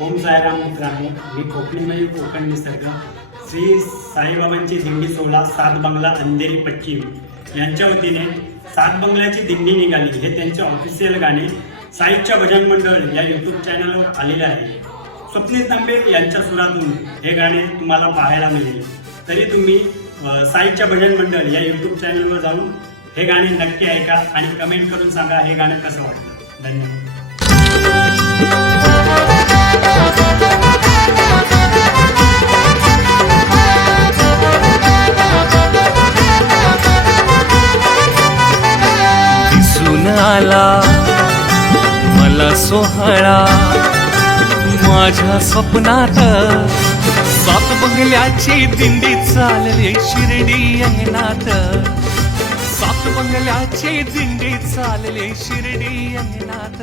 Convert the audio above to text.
ओम साईराम मित्रांनो, मी कोकणीमयी कोकण निसर्ग श्री साईबाबांची दिंडी सोहळा सात बंगला अंधेरी पश्चिम यांच्या वतीने सात बंगल्याची दिंडी निघाली हे त्यांचे ऑफिशियल गाणे साईच्या भजन मंडळ या यूट्यूब चॅनलवर आलेले आहे. स्वप्नील तांबे यांच्या सुरातून हे गाणे तुम्हाला पाहायला मिळेल. तरी तुम्ही साईच्या भजन मंडळ या यूट्यूब चॅनलवर जाऊन हे गाणे नक्की ऐका आणि कमेंट करून सांगा हे गाणं कसं वाटलं. धन्यवाद. दिसून आला मला सोहळा माझ्या स्वप्नात, सात बंगल्याची दिंडी चालली शिर्डी अंगणात, सात बंगल्याची दिंडी चालली शिर्डी अंगणात.